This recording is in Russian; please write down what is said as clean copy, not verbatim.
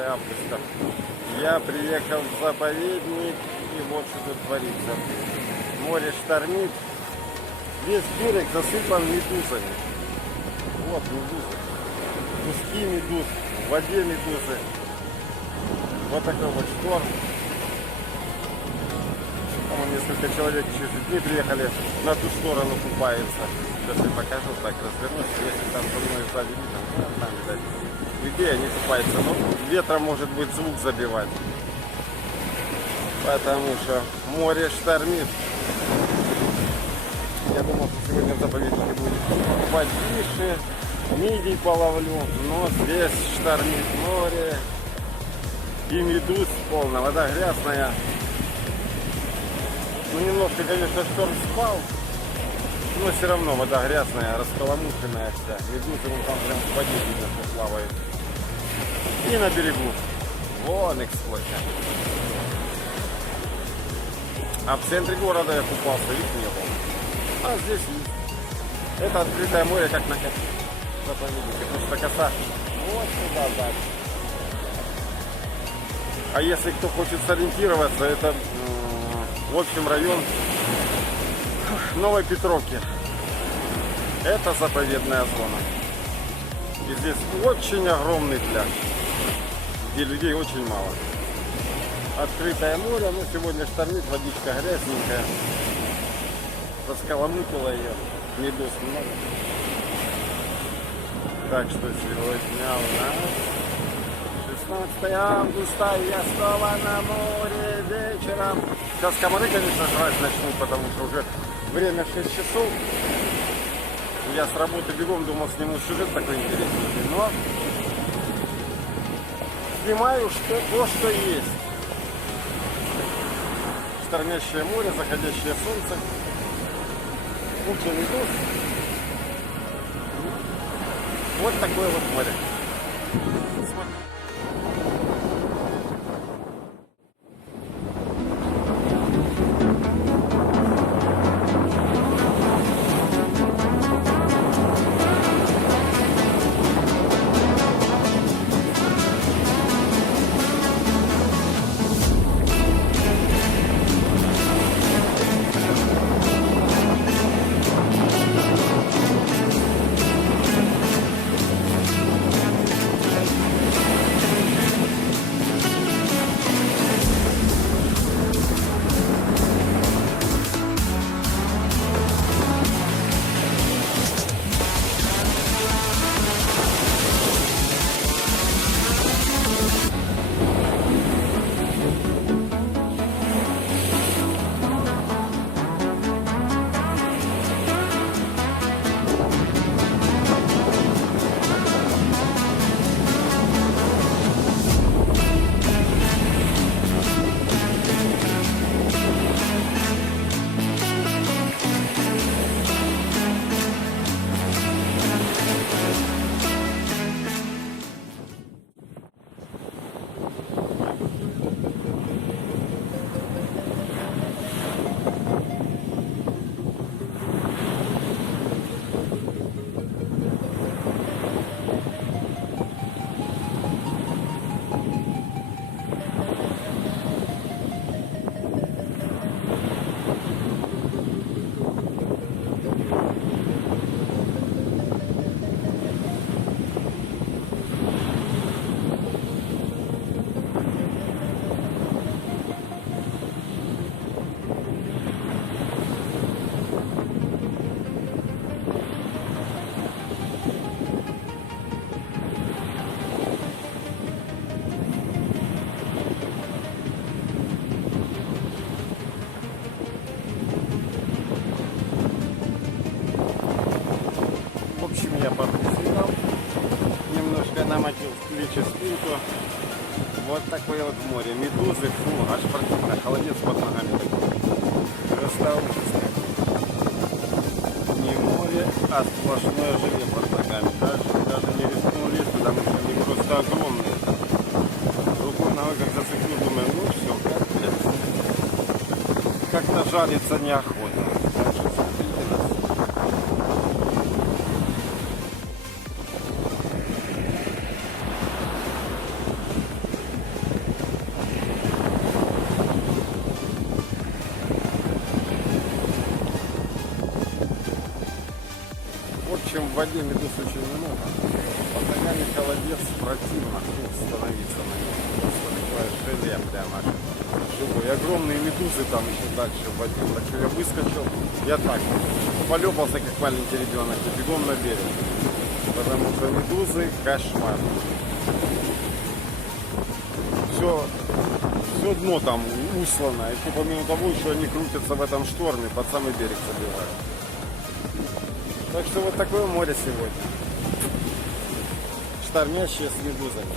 августа. Я приехал в заповедник, и вот что тут творится. Море штормит, весь берег засыпан медузами. Вот медузы. Куски медуз, в воде медузы. Вот такой вот шторм. Там несколько человек еще с детьми приехали, на ту сторону купаются. Сейчас я покажу, так развернусь, если там за мной сзади видно, ну, там, видать, людей они купаются, но ветром может быть звук забивать. Потому что море штормит. Я думал, что сегодня в заповеднике будет потише, мидий половлю, но здесь штормит море. И медуз полно, вода грязная. Ну, немножко, конечно, шторм спал, но все равно вода грязная, раскаламученная вся. Медузы вон там прям в воде видно, что плавают. И на берегу. Вон их сколько. А в центре города я купался, их не было. А здесь есть. Это открытое море, как на заповеднике. Потому что коса вот сюда дальше. А если кто хочет сориентироваться, это в общем район Новой Петровки. Это заповедная зона. И здесь очень огромный пляж, где людей очень мало. Открытое море, но сегодня штормит, водичка грязненькая. Раскаламутила ее, медуз много. Так что сегодня у нас 16 августа, я снова на море вечером. Сейчас комары, конечно, жрать начнут, потому что уже время 6 часов. Я с работы бегом думал, сниму сюжет такой интересный, но снимаю то, что есть. Штормящее море, заходящее солнце. Куча медуз. Вот такое вот море. Я подснял, немножко намочил плечи, спинку. Вот такое вот море. Медузы, фу, аж противно, холодец под ногами такой. Просто ужасно. Не море, а сплошное желе под ногами. Даже не рискнул лезть, потому что они просто огромные. Рукой ногой как зацепил, думаю, ну все, как-то жариться неохота. Так что смотрите нас. В общем, в воде медуз очень много. Постоянный холодец, противно становиться на нем. Просто такое желе прямо. Живой. И огромные медузы там еще дальше в воде. Так что я выскочил, я так полепался, как маленький ребенок, и бегом на берег. Потому что медузы кошмар. Все дно там услано. И помимо того, еще они крутятся в этом шторме, под самый берег забивают. Так что вот такое море сегодня. Штормящее с медузами.